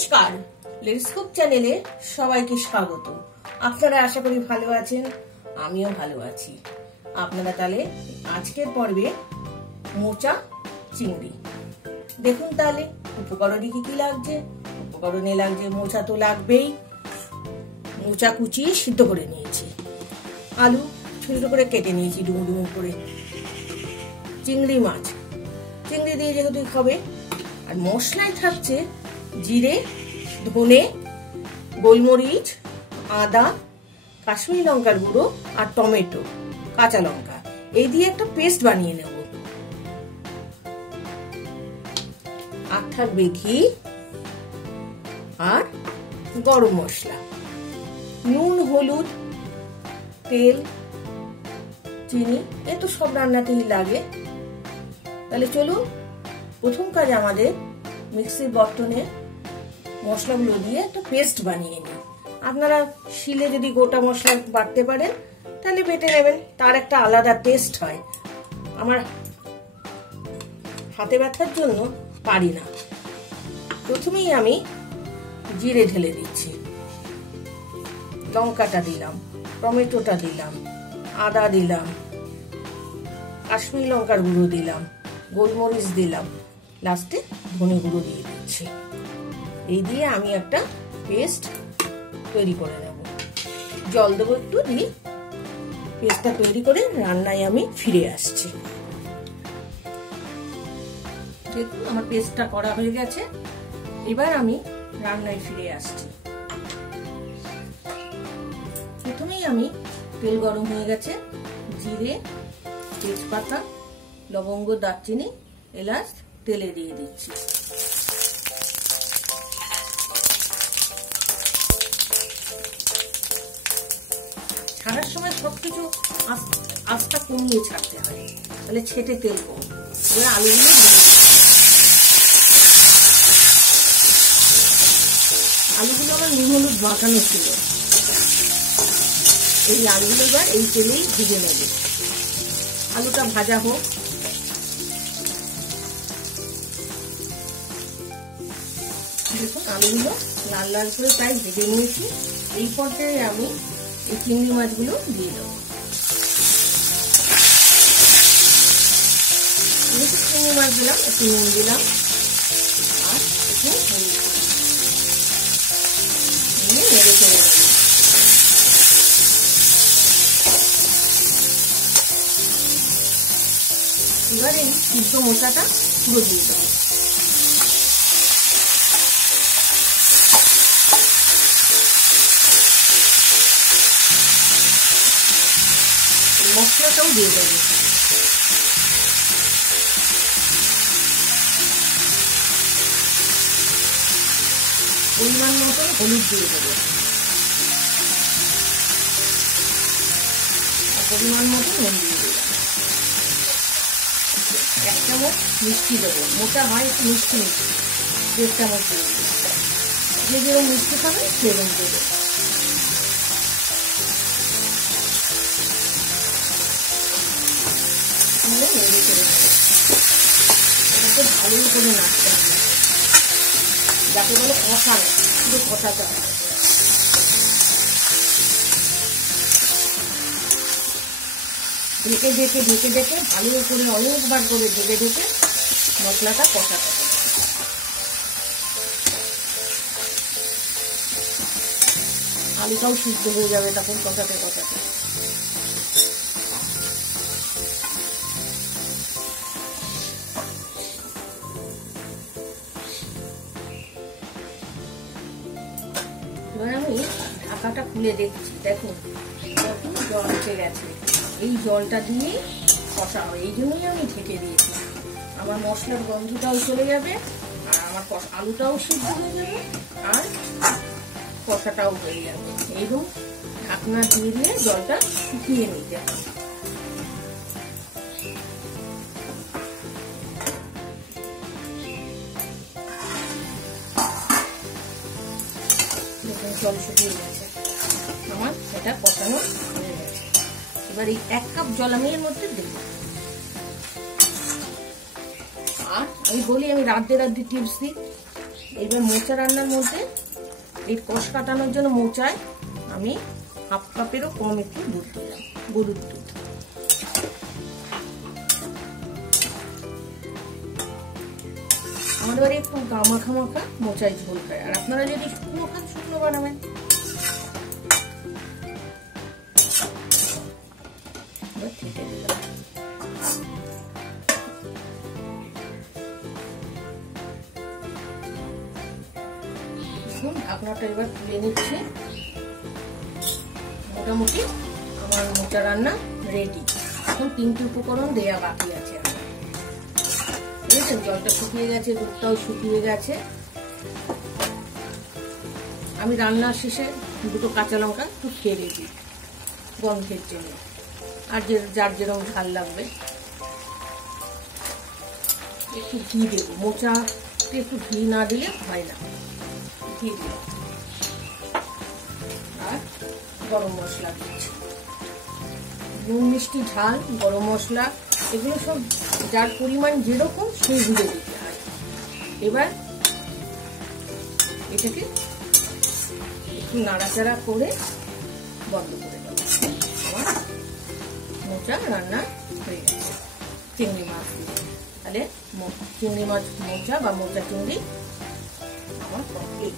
নমস্কার, let's cook চ্যানেলে সবাইকে স্বাগত। আপনারা আশা করি ভালো আছেন, আমিও ভালো আছি। আপনারা তাহলে আজকের পর্বে মোচা চিংড়ি দেখুন। তাহলে উপকরণে কি কি লাগছে। উপকরণে লাগছে মোচা তো লাগবেই, মোচা কুচিয়ে সিদ্ধ করে নিয়েছি, আলু ছোট করে কেটে নিয়েছি ডুমো ডুমো করে, চিংড়ি মাছ, চিংড়ি দিয়ে যেহেতু হবে। আর মশলায় থাকছে জিরে, ধনে, গোলমরিচ, আদা, কাশ্মীরি লঙ্কার গুঁড়ো আর টমেটো, কাঁচা লঙ্কা, এই দিয়ে একটা পেস্ট বানিয়ে নেব। আর থাকবে ঘি আর গরম মশলা, নুন, হলুদ, তেল, চিনি, এ তো সব রান্নাতেই লাগে। তাহলে চলুন প্রথম কাজ আমাদের মিক্সির বর্তনে মশলাগুলো দিয়ে একটা পেস্ট বানিয়ে নিই। আপনারা শিলে যদি গোটা মশলা বাটতে পারেন তাহলে বেটে নেবেন, তার একটা আলাদা টেস্ট হয়। আমার হাতে ব্যথার জন্য পারি না। প্রথমেই আমি জিরে ঢেলে দিচ্ছি, লঙ্কাটা দিলাম, টমেটোটা দিলাম, আদা দিলাম, কাশ্মীরি লঙ্কার গুঁড়ো দিলাম, গোলমরিচ দিলাম, লাস্টে ধনে গুঁড়ো দিয়ে দিচ্ছি। এই দিয়ে আমি একটা পেস্ট তৈরি করে নেব। জল দেবো একটু, দিয়ে পেস্টটা তৈরি করে রান্নায় আমি ফিরে আসছি। দেখুন আমার পেস্টটা করা হয়ে গেছে, এবার আমি রান্নায় ফিরে আসছি। প্রথমেই আমি তেল গরম হয়ে গেছে, জিরে, তেজপাতা, লবঙ্গ, দারচিনি, এলাচ তেলে দিয়ে দিচ্ছি। ছাড়ার সময় সবকিছু আস্তা কমিয়ে ছাড়তে হয়, তাহলে ছেটে তেল কম। এবার আলুগুলো দিয়ে দিচ্ছি। আলুগুলো আমার নুন হলুদ মাখানো ছিল, এই আলুগুলো এবার এই তেলেই ভেজে নেবে। আলুটা ভাজা হোক। দেখুন আলুগুলো লাল লাল করে প্রায় ভেজে নিয়েছি। এই পর্যায়ে আমি এই চিংড়ি মাছগুলো দিয়ে দেবো। চিংড়ি মাছ দিলাম, একটু নুন দিলাম আর একটু হলুদ দিয়ে নেড়ে চেড়ে দেবো। এবার এই সিদ্ধ মোচাটা পুরো দিয়ে দেবো। মশলাটাও দিয়ে দেবো। পরিমাণ মতো হলুদ দিয়ে দেবো আর পরিমাণ মতো নুন দিয়ে দেবো। এক চামচ মিষ্টি দেবো, মোটা হয় একটু মিষ্টি মিষ্টি, 1.5 চামচ দিয়ে দেবো। যে যেরকম মিষ্টি খাবেন সেরকম দেবো। নেড়ে চেড়ে দেবো, এটাকে ভালোই করে নাড়তে হবে, যাকে বলে কষানো, পুরো কষাতে হবে। ঢেকে ঢেকে ঢেকে ঢেকে ভালো করে অনেকবার করে ঢেকে ঢেকে মশলাটা কষাতে হবে। আলুটাও সিদ্ধ হয়ে যাবে তখন কষাতে কষাতে। এবার আমি ঢাকাটা খুলে দেখছি, দেখুন জল উঠে গেছে। এই জলটা দিয়ে কষা হয়, এই জন্যই আমি ঢেকে দিয়েছি। আমার মশলার গন্ধটাও চলে যাবে আর আমার আলুটাও সিদ্ধ হয়ে যাবে আর কষাটাও হয়ে যাবে। এইরকম ঢাকনা দিয়ে দিয়ে জলটা শুকিয়ে নিতে হবে। জল শুকিয়ে গেছে, আমার এটা কষানো হয়ে গেছে। এবার এই 1 কাপ জল আমি এর মধ্যে দেব। আর আমি বলি, আমি রাধে টিপস দিই, এবার মোচা রান্নার মধ্যে এই কষ কাটানোর জন্য মোচায় আমি হাফ কাপেরও কম একটু দুধ দিলাম, গরুর দুধ। আমাদের বাড়ি একটু মাখা মাখা মোচায় ঝোল খায়, আর আপনারা যদি শুকনো খান শুকনো বানাবেন। ঢাকনাটা এবার তুলে নিচ্ছি। মোটামুটি আমার মোচা রান্না রেডি। এখন 3টে উপকরণ দেয়া বাকি আছে। বুঝেছেন, জলটা শুকিয়ে গেছে, দুধটাও শুকিয়ে গেছে। আমি রান্নার শেষে 2টো কাঁচা লঙ্কা একটু ফেলে দিই গন্ধের জন্য, আর যার যেরকম ঝাল লাগবে। একটু ঘি দেবো, মোচাতে একটু ঘি না দিলে হয় না, ঘি দেবো। আর গরম মশলা দিচ্ছি, নুন মিষ্টি ঝাল গরম মশলা এগুলো সব যার পরিমাণ যেরকম সেই বুঝে দিতে হয়। এবার এটাকে একটু নাড়াচাড়া করে বন্ধ করে দেবো। আমার মোচা রান্না হয়ে গেছে চিংড়ি মাছ দিয়ে। তাহলে চিংড়ি মাছ মোচা বা মোচা চিংড়ি আমার কমপ্লিট।